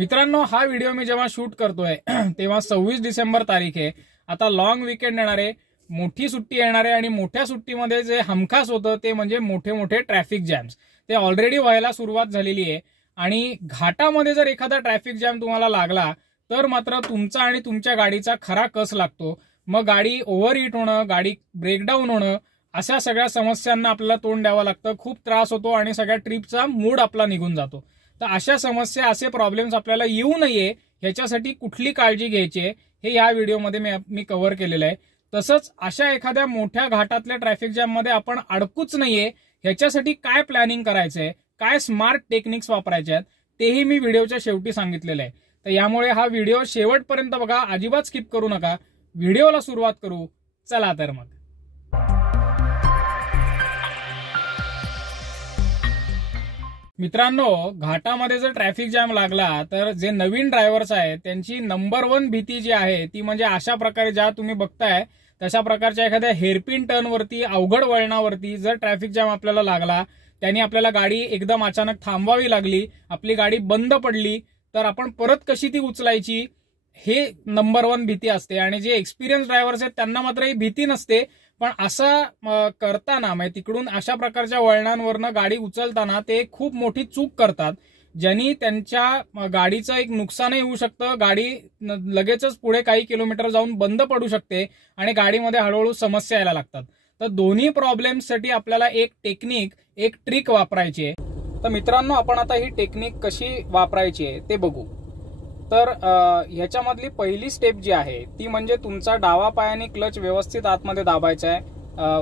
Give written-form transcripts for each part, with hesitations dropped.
मित्रांनो, हा व्हिडिओ मी जेव्हा शूट करतोय तेव्हा 26 डिसेंबर तारीख आहे। आता लॉंग वीकेंड येणार आहे, मोठी सुट्टी येणार आहे आणि मोठ्या सुट्टीमध्ये जे हमखास होतं ते म्हणजे मोठे मोठे ट्रॅफिक जॅम्स। ते ऑलरेडी व्हायला सुरुवात झालेली आहे आणि घाटामध्ये जर एखादा ट्रॅफिक जॅम तुम्हाला लागला तर मात्र तुमचा आणि तुमच्या गाडीचा खरा कस लागतो। मग गाडी ओव्हरहीट होणं, गाडी ब्रेकडाऊन होणं, अशा सगळ्या समस्यांना आपल्याला तोंड द्यावं लागतं। खूप त्रास होतो आणि सगळ्या ट्रिपचा मूड आपला निघून जातो। तर अशा समस्या, असे प्रॉब्लेम्स आपल्याला येऊ नये ह्याच्यासाठी कुठली काळजी घ्यायची हे या व्हिडिओमध्ये मी कव्हर केलेलं आहे। तसंच अशा एखाद्या मोठ्या घाटातल्या ट्रॅफिक जॅम मध्ये आपण अडकूच नाहीये ह्याच्यासाठी काय प्लॅनिंग करायचंय, काय स्मार्ट टेक्निक्स वापरायचे आहेत तेही मी व्हिडिओच्या शेवटी सांगितलेलं आहे। तर यामुळे हा व्हिडिओ शेवटपर्यंत बघा, अजिबात स्किप करू नका। व्हिडिओला सुरुवात करू, चला तर मग। मित्रांनो, घाटामध्ये जर ट्रॅफिक जॅम लागला तर जे नवीन ड्रायव्हर्स आहेत त्यांची नंबर 1 भीती जी आहे ती म्हणजे अशा प्रकारे, ज्या तुम्ही बघताय तशा प्रकारच्या एखाद्या हेअरपिन टर्नवरती, अवघड वळणावरती जर ट्रॅफिक जॅम आपल्याला लागला, त्यांनी आपल्याला गाडी एकदम अचानक थांबवावी लागली, आपली गाडी बंद पडली तर आपण परत कशी ती उचलायची, हे नंबर 1 भीती असते। आणि जे एक्सपिरियन्स ड्रायव्हर्स आहेत त्यांना मात्र ही भीती नसते, पण असं करताना म्हणजे तिकडून अशा प्रकारच्या वळणांवरनं गाडी उचलताना ते खूप मोठी चूक करतात, ज्यांनी त्यांच्या गाडीचं एक नुकसानही होऊ शकतं। गाडी लगेचच पुढे काही किलोमीटर जाऊन बंद पडू शकते आणि गाडीमध्ये हळूहळू समस्या यायला लागतात। तर दोन्ही प्रॉब्लेम्ससाठी आपल्याला एक टेक्निक, एक ट्रिक वापरायची आहे। तर मित्रांनो, आपण आता ही टेक्निक कशी वापरायची आहे ते बघू। तर ह्याच्यामधली पहिली स्टेप जी आहे ती म्हणजे तुमचा डावा पायाने क्लच व्यवस्थित आतमध्ये दाबायचा आहे।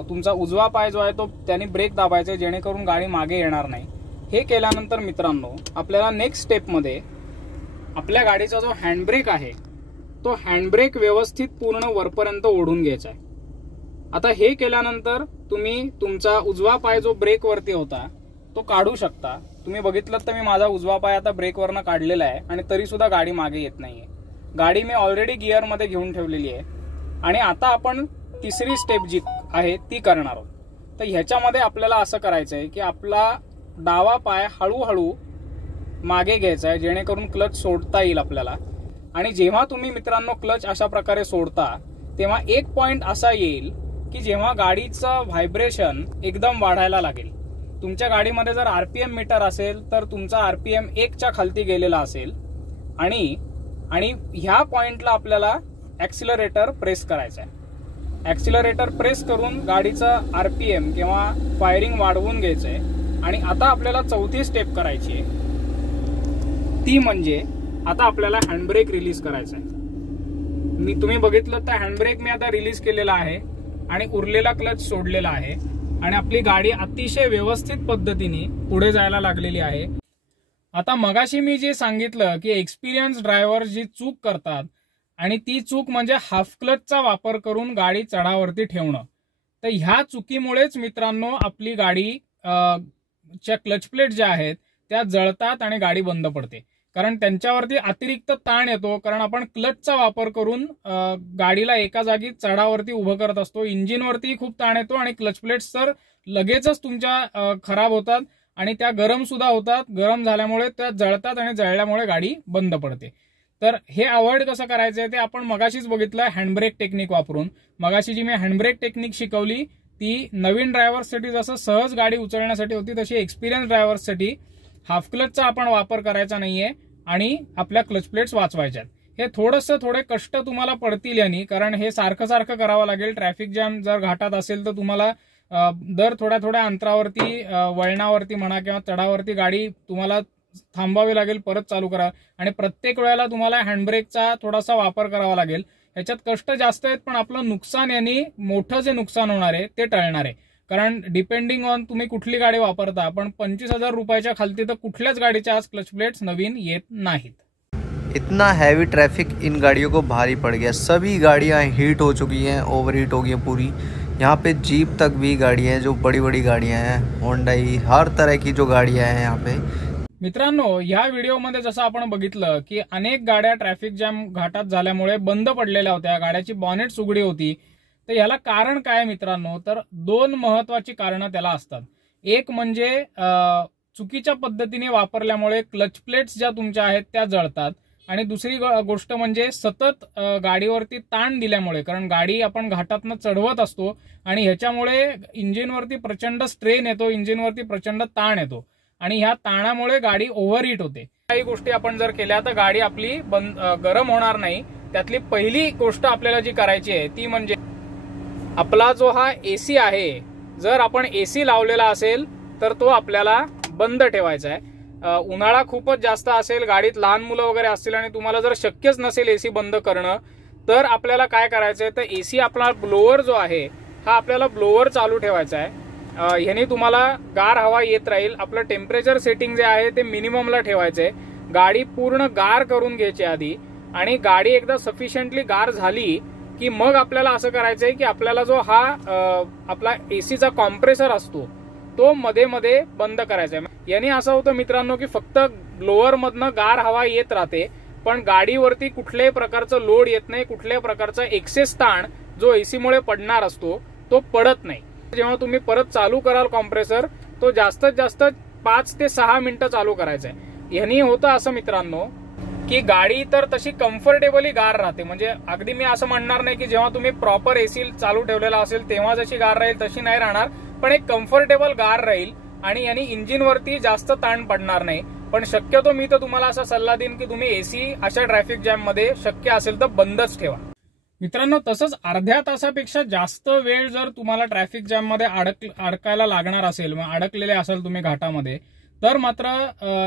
तुमचा उजवा पाय जो आहे तो त्याने ब्रेक दाबायचा आहे, जेणेकरून गाडी मागे येणार नाही। हे केल्यानंतर मित्रांनो, आपल्याला नेक्स्ट स्टेपमध्ये आपल्या गाडीचा जो हँडब्रेक आहे तो हँडब्रेक व्यवस्थित पूर्ण वरपर्यंत ओढून घ्यायचा आहे। आता हे केल्यानंतर तुम्ही तुमचा उजवा पाय जो ब्रेकवरती होता तो काढू शकता। तुम्ही बघितलं तर मी माझा उजवा पाय आता ब्रेकवरनं काढलेला आहे आणि तरी सुद्धा गाडी मागे येत नाहीये। गाडी मी ऑलरेडी गिअरमध्ये घेऊन ठेवलेली आहे आणि आता आपण तिसरी स्टेप जी आहे ती करणार आहोत। तर ह्याच्यामध्ये आपल्याला असं करायचं आहे की आपला डावा पाय हळूहळू मागे घ्यायचा आहे, जेणेकरून क्लच सोडता येईल आपल्याला। आणि जेव्हा तुम्ही मित्रांनो क्लच अशा प्रकारे सोडता तेव्हा एक पॉइंट असा येईल की जेव्हा गाडीचं व्हायब्रेशन एकदम वाढायला लागेल। तुमच्या गाडीमध्ये जर आरपीएम मीटर असेल तर तुमचा आरपीएम 1च्या खालती गेलेला असेल आणि ह्या पॉइंटला आपल्याला ऍक्सिलरेटर प्रेस करायचा आहे। ऍक्सिलरेटर प्रेस करून गाडीचा आरपीएम किंवा फायरिंग वाढवून घ्यायचंय। आणि आता आपल्याला चौथी स्टेप करायची आहे, ती म्हणजे आता आपल्याला हँडब्रेक रिलीज करायचा आहे। तुम्ही बघितलं तर हँडब्रेक मी आता रिलीज केलेला आहे आणि उरलेला क्लच सोडलेला आहे आणि आपली गाडी अतिशय व्यवस्थित पद्धतीने पुढे जायला लागलेली आहे। आता मगाशी मी जे सांगितलं की एक्सपिरियन्स ड्रायव्हर जी चूक करतात आणि ती चूक म्हणजे हाफ क्लचचा वापर करून गाडी चढावरती ठेवणं। तर ह्या चुकीमुळेच मित्रांनो आपली गाडी च्या क्लच प्लेट ज्या आहेत त्या जळतात आणि गाडी बंद पडते, कारण त्यांच्यावरती अतिरिक्त ताण येतो। कारण आपण क्लचचा वापर करून गाडीला एका जागी चढावरती उभं करत असतो, इंजिनवरती खूप ताण येतो आणि क्लच प्लेट्स तर लगेचच तुमच्या खराब होतात आणि त्या गरम सुद्धा होतात। गरम झाल्यामुळे त्या जळतात आणि जळल्यामुळे गाडी बंद पडते। तर हे अवॉइड कसं करायचंय ते आपण मगाशीच बघितलं हँडब्रेक टेक्निक वापरून। मगाशी जी मी हँडब्रेक टेक्निक शिकवली ती नवीन ड्रायव्हर्ससाठी जसं सहज गाडी उचलण्यासाठी होती, तशी एक्सपिरियन्स ड्रायव्हर्ससाठी हाफ क्लचचा आपण वापर करायचा नाहीये आणि आपल्या क्लच प्लेट्स वाचवायच्यात। हे थोडे कष्ट तुम्हाला पडतील यांनी, कारण हे सारखं सारखं करावं लागेल। ट्रॅफिक जॅम जर घाटात असेल तर तुम्हाला दर थोड्या अंतरावरती, वळणावरती म्हणा किंवा चढावरती गाडी तुम्हाला थांबावी लागेल, परत चालू करा आणि प्रत्येक वेळेला तुम्हाला हँडब्रेकचा थोडासा वापर करावा लागेल। ह्याच्यात कष्ट जास्त आहेत, पण आपलं नुकसान यांनी, मोठं जे नुकसान होणार आहे ते टळणार आहे। कारण डिपेंडिंग ऑन तुम्ही कुठली गाडी वापरता, पण 25,000 रुपयाच्या खालती तर कुठल्याच गाडीच्या आज क्लच प्लेट्स नवीन येत नाहीत। इतना हैवी ट्रैफिक इन गाड़ियों को भारी पड़ गया। सभी गाड़ियां हीट हो चुकी हैं, ओवरहीट हो गई हैं पूरी। यहाँ पे जीप तक भी गाड़ियां हैं, जो बड़ी बड़ी गाड़ियां हैं, होंडाई, हर तरह की जो गाड़ियां हैं यहाँ पे। मित्रांनो, या व्हिडिओमध्ये जसं आपण बघितलं की अनेक गाड्या ट्रॅफिक जॅम घाटात झाल्यामुळे बंद पडलेल्या होत्या, गाड्याची बॉनेट उघडी होती। तर याला कारण काय मित्रांनो, तर 2 महत्वाची कारणं त्याला असतात। एक म्हणजे चुकीच्या पद्धतीने वापरल्यामुळे क्लच प्लेट्स ज्या तुमच्या आहेत त्या जळतात. आणि दुसरी गोष्ट म्हणजे सतत गाडीवरती ताण दिल्यामुळे, कारण गाडी आपण घाटातनं चढवत असतो आणि ह्याच्यामुळे इंजिनवरती प्रचंड स्ट्रेन येतो, इंजिनवरती प्रचंड ताण येतो आणि ह्या ताणामुळे गाडी ओव्हरहीट होते. काही गोष्टी आपण जर केल्या तर गाडी आपली गरम होणार नाही. त्यातली पहिली गोष्ट आपल्याला जी करायची आहे ती म्हणजे आपला जो हा एसी आहे, जर आपण एसी लावलेला असेल तर तो आपल्याला बंद ठेवायचा आहे. उन्हाळा खूपच जास्त असेल, गाडीत लहान मुलं वगैरे असतील आणि तुम्हाला जर शक्यच नसेल एसी बंद करणं, तर आपल्याला काय करायचंय, तर एसी आपला ब्लोअर जो आहे हा आपल्याला ब्लोअर चालू ठेवायचा आहे. ह्याने तुम्हाला गार हवा येत राहील. आपलं टेम्परेचर सेटिंग जे आहे ते मिनिममला ठेवायचंय. गाडी पूर्ण गार करून घ्यायची आधी आणि गाडी एकदा सफिशियंटली गार झाली की मग आपल्याला असं करायचंय की आपल्याला जो हा आपला एसीचा कॉम्प्रेसर असतो तो मध्ये मध्ये बंद करायचा आहे. याने असं होतं मित्रांनो की फक्त ब्लोअर मधनं गार हवा येत राहते, पण गाडीवरती कुठल्याही प्रकारचं लोड येत नाही, कुठल्याही प्रकारचा एक्सेस ताण जो एसी मुळे पडणार असतो तो पडत नाही. जेव्हा तुम्ही परत चालू कराल कॉम्प्रेसर, तो जास्तीत जास्त 5 ते 6 मिनिटं चालू करायचा आहे. ह्यानी होतं असं मित्रांनो की गाडी तर तशी कम्फर्टेबली गार राहते. म्हणजे अगदी मी असं म्हणणार नाही की जेव्हा तुम्ही प्रॉपर एसी चालू ठेवलेला असेल तेव्हा जशी गार राहील तशी नाही राहणार, पण एक कम्फर्टेबल गार राहील आणि यांनी इंजिनवरती जास्त ताण पडणार नाही. पण शक्यतो मी तर तुम्हाला असा सल्ला देईन की तुम्ही एसी अशा ट्रॅफिक जॅम मध्ये शक्य असेल तर बंदच ठेवा. मित्रांनो, तसंच अर्ध्या तासापेक्षा जास्त वेळ जर तुम्हाला ट्रॅफिक जॅम मध्ये अडकायला लागणार असेल, मग अडकलेले असेल तुम्ही घाटामध्ये, तर मात्र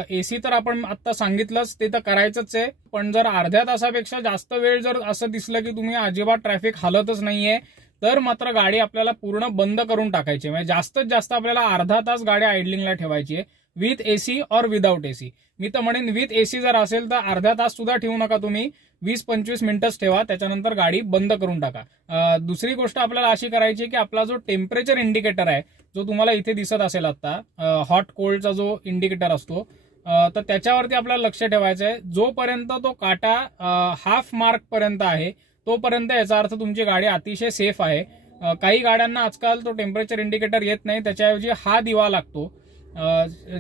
एसी तर आपण आता सांगितलंच ते तर करायचंच आहे. पण जर अर्ध्या तासापेक्षा जास्त वेळ जर असं दिसलं की तुम्ही अजिबात ट्रॅफिक हलतच नाहीये, तर मात्र गाडी आपल्याला पूर्ण बंद करून टाकायची. म्हणजे जास्तीत जास्त आपल्याला अर्धा तास गाडी आयडलिंगला ठेवायची आहे, विथ एसी और विदाऊट एसी. मी तर म्हणेन विथ एसी जर असेल तर अर्धा तास सुद्धा ठेवू नका तुम्ही, 20-25 मिनिटच ठेवा, त्याच्यानंतर गाडी बंद करून टाका. दुसरी गोष्ट आपल्याला अशी करायची की आपला जो टेम्परेचर इंडिकेटर आहे, जो तुम्हाला इथे दिसत असेल आता, हॉट कोल्डचा जो इंडिकेटर असतो, तर त्याच्यावरती आपल्याला लक्ष ठेवायचं आहे. जोपर्यंत तो काटा हाफ मार्क पर्यंत आहे तोपर्यंत याचा अर्थ तुमची गाडी अतिशय सेफ आहे. काही गाड्यांना आजकाल तो टेम्परेचर इंडिकेटर येत नाही, त्याच्याऐवजी हा दिवा लागतो.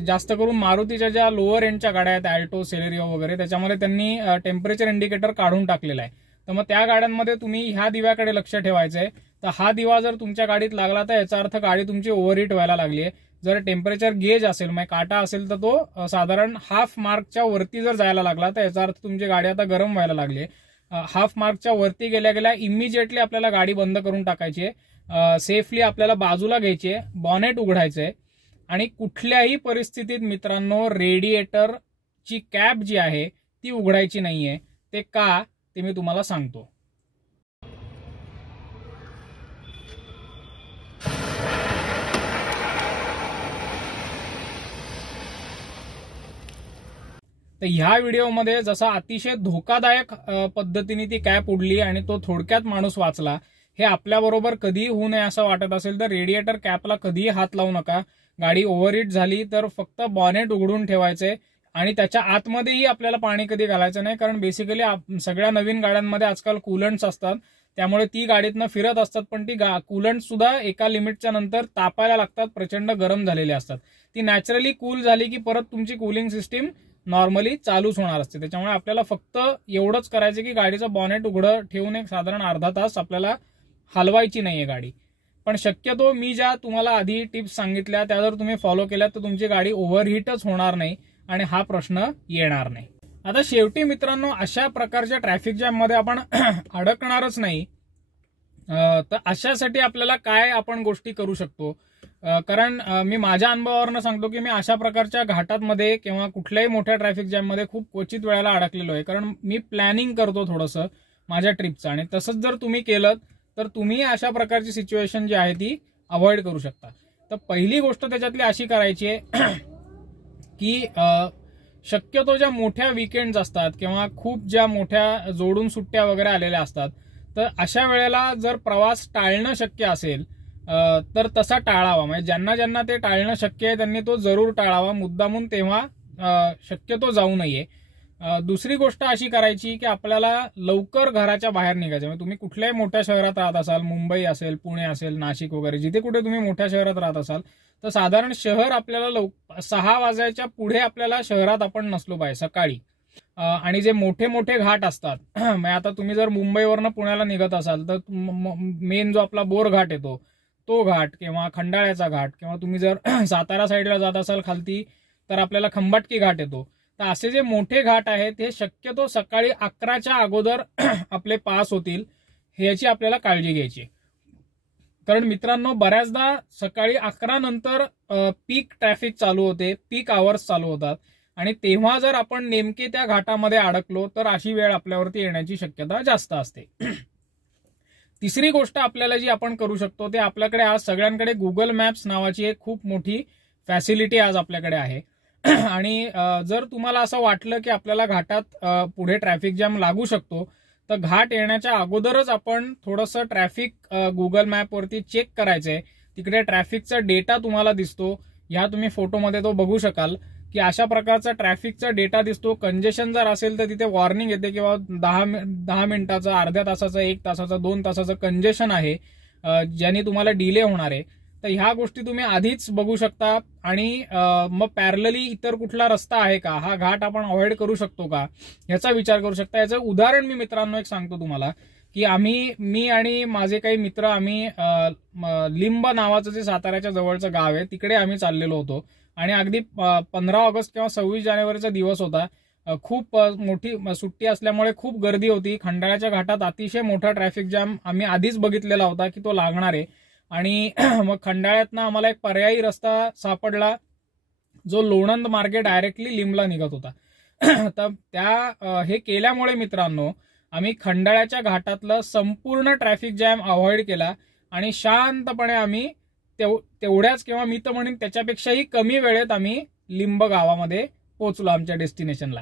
जास्त करून मारुतीच्या ज्या लोअर एंडच्या गाड्या आहेत, अल्टो, सेलेरिओ वगैरे, त्याच्यामध्ये त्यांनी टेम्परेचर इंडिकेटर काढून टाकलेला आहे. तर मग त्या गाड्यांमध्ये तुम्ही ह्या दिव्याकडे लक्ष ठेवायचंय. तर हा दिवा जर तुमच्या गाडीत लागला तर याचा अर्थ गाडी तुमची ओव्हरहीट व्हायला लागली आहे. जर टेम्परेचर गेज असेल, म्हणजे काटा असेल, तर तो साधारण हाफ मार्कच्या वरती जर जायला लागला तर याचा अर्थ तुमची गाडी आता गरम व्हायला लागली आहे. हाफ मार्कच्या वरती गेल्या गेल्या इमिजिएटली आपल्याला गाडी बंद करून टाकायची आहे. सेफली आपल्याला बाजूला घ्यायची आहे, बॉनेट उघडायचंय आणि कुठल्याही परिस्थितीत मित्रांनो रेडिएटरची कॅप जी आहे ती उघडायची नाहीये. ते का ते मी तुम्हाला सांगतो. तर ह्या व्हिडिओमध्ये जसा अतिशय धोकादायक पद्धतीने ती कॅप उडली आणि तो थोडक्यात माणूस वाचला, हे आपल्याबरोबर कधीही होऊ नये असं वाटत असेल तर रेडिएटर कॅपला कधीही हात लावू नका. गाडी ओव्हरहीट झाली तर फक्त बॉनेट उघडून ठेवायचंय आणि त्याच्या आतमध्येही आपल्याला पाणी कधी घालायचं नाही, कारण बेसिकली सगळ्या नवीन गाड्यांमध्ये आजकाल कूलंट्स असतात, त्यामुळे ती गाडीतनं फिरत असतात, पण ती कूलंट सुद्धा एका लिमिटच्या नंतर तापायला लागतात, प्रचंड गरम झालेली असतात. ती नॅचरली कूल झाली की परत तुमची कूलिंग सिस्टीम नॉर्मली चालूच होणार असते. त्याच्यामुळे आपल्याला फक्त एवढंच करायचं की गाडीचं बॉनेट उघडं ठेवून एक साधारण अर्धा तास आपल्याला हलवायची नाहीये गाडी. पण शक्यतो मी ज्या तुम्हाला आधी टिप्स सांगितल्या त्या जर तुम्ही फॉलो केल्या तर तुमची गाडी ओव्हरहीटच होणार नाही आणि हा प्रश्न येणार नाही. आता शेवटी मित्रांनो, अशा प्रकारच्या ट्रॅफिक जॅम मध्ये आपण अडकणारच नाही, तर अशासाठी आपल्याला काय आपण गोष्टी करू शकतो. कारण मी माझ्या अनुभवावरून सांगतो की मी अशा प्रकारच्या घाटांमध्ये किंवा कुठल्याही मोठ्या ट्रॅफिक जॅम मध्ये खूप क्वचित वेळेला अडकलेलो आहे, कारण मी प्लॅनिंग करतो थोडंसं माझ्या ट्रिपचं, आणि तसंच जर तुम्ही केलं तर तुम्ही अशा प्रकारची सिच्युएशन जी आहे ती अवॉइड करू शकता. तर पहिली गोष्ट त्याच्यातली अशी करायची आहे की शक्यतो ज्या मोठ्या विकेंड्स असतात किंवा खूप ज्या मोठ्या जोडून सुट्ट्या वगैरे आलेल्या असतात, तर अशा वेळेला जर प्रवास टाळणं शक्य असेल तर तसा टाळावा. म्हणजे ज्यांना ज्यांना ते टाळणं शक्य आहे त्यांनी तो जरूर टाळावा, मुद्दामून तेव्हा शक्यतो जाऊ नये. दुसरी गोष्ट अशी करायची की आपल्याला लवकर घराच्या बाहेर निघायचं. म्हणजे तुम्ही कुठल्याही मोठ्या शहरात राहत असाल, मुंबई असेल, पुणे असेल, नाशिक वगैरे, जिथे कुठे तुम्ही मोठ्या शहरात राहत असाल, तर साधारण शहर आपल्याला 6 वाजायच्या पुढे आपल्याला शहरात आपण नसलो पाहिजे सकाळी. आणि जे मोठे मोठे घाट असतात, म्हणजे आता तुम्ही जर मुंबईवरनं पुण्याला निघत असाल तर मेन जो आपला बोर घाट येतो तो घाट, किंवा खंडाळ्याचा घाट, किंवा तुम्ही जर सातारा साईडला जात असाल खालती तर आपल्याला खंबाटकी घाट येतो. तर असे जे मोठे घाट आहेत हे शक्यतो सकाळी 11च्या अगोदर आपले पास होतील ह्याची आपल्याला काळजी घ्यायची. कारण मित्रांनो, बऱ्याचदा सकाळी 11 नंतर पीक ट्रॅफिक चालू होते, पीक आवर्स चालू होतात, आणि तेव्हा जर आपण नेमके त्या घाटामध्ये अडकलो तर अशी वेळ आपल्यावरती येण्याची शक्यता जास्त असते. तिसरी गोष्ट आपल्याला जी आपण करू शकतो ते, आपल्याकडे आज सगळ्यांकडे गुगल मॅप्स नावाची एक खूप मोठी फॅसिलिटी आज आपल्याकडे आहे. आणि जर तुम्हाला असं वाटलं की आपल्याला घाटात पुढे ट्रॅफिक जॅम लागू शकतो, तर घाट येण्याच्या अगोदरच आपण थोडंसं ट्रॅफिक गुगल मॅपवरती चेक करायचंय. तिकडे ट्रॅफिकचा डेटा तुम्हाला दिसतो, ह्या तुम्ही फोटोमध्ये तो बघू शकाल की अशा प्रकारचा ट्रॅफिकचा डेटा दिसतो. कंजेशन जर असेल तर तिथे वॉर्निंग येते किंवा 10 मिनिटाचं, अर्ध्या तासाचं, 1 तासाचं, 2 तासाचं कंजेशन आहे, ज्याने तुम्हाला डिले होणार आहे. तर ह्या गोष्टी तुम्ही आधीच बघू शकता. आणि मग पॅरलली इतर कुठला रस्ता आहे का, हा घाट आपण अवॉइड करू शकतो का, ह्याचा विचार करू शकता. याचं उदाहरण मी मित्रांनो एक सांगतो तुम्हाला की मी आणि माझे काही मित्र, आम्ही लिंब नावाचं जे साताऱ्याच्या जवळचं गाव आहे तिकडे आम्ही चाललेलो होतो. आणि अगदी 15 ऑगस्ट किंवा 26 जानेवारीचा दिवस होता. खूप मोठी सुट्टी असल्यामुळे खूप गर्दी होती. खंडाळ्याच्या घाटात अतिशय मोठा ट्रॅफिक जॅम आम्ही आधीच बघितलेला होता की तो लागणार आहे. आणि मग खंडाळ्यातनं आम्हाला एक पर्यायी रस्ता सापडला जो लोणंद मार्गे डायरेक्टली लिंबला निघत होता. तर हे केल्यामुळे मित्रांनो आम्ही खंडाळ्याच्या घाटातलं संपूर्ण ट्रॅफिक जॅम अवॉइड केला आणि शांतपणे आम्ही तेवढ्याच, किंवा मी तर म्हणेन त्याच्यापेक्षाही कमी वेळेत आम्ही लिंब गावामध्ये पोहोचलो आमच्या डेस्टिनेशनला.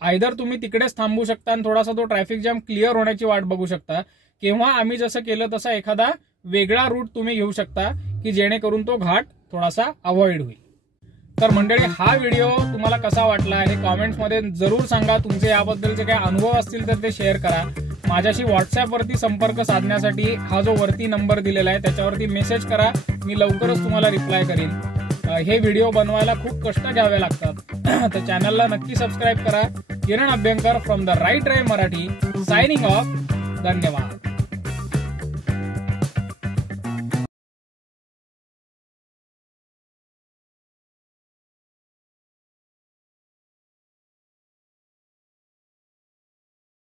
आयदर तुम्ही तिकडेच थांबू शकता आणि थोडासा तो ट्रॅफिक जॅम क्लिअर होण्याची वाट बघू शकता, किंवा आम्ही जसं केलं तसा एखादा वेगळा रूट तुम्ही घेऊ शकता की जेणेकरून तो घाट थोडासा अवॉइड होईल. तर मंडळी, हा व्हिडिओ तुम्हाला कसा वाटला हे कॉमेंट्समध्ये जरूर सांगा. तुमचे याबद्दलचे काही अनुभव असतील तर ते शेअर करा. माझ्याशी व्हॉट्सअपवरती संपर्क साधण्यासाठी हा जो वरती नंबर दिलेला आहे त्याच्यावरती मेसेज करा, मी लवकरच तुम्हाला रिप्लाय करीन. हे व्हिडिओ बनवायला खूप कष्ट घ्यावे लागतात, तर चॅनलला नक्की सबस्क्राईब करा. Kiran Abhyankar from the right drive Marathi, signing off. धन्यवाद.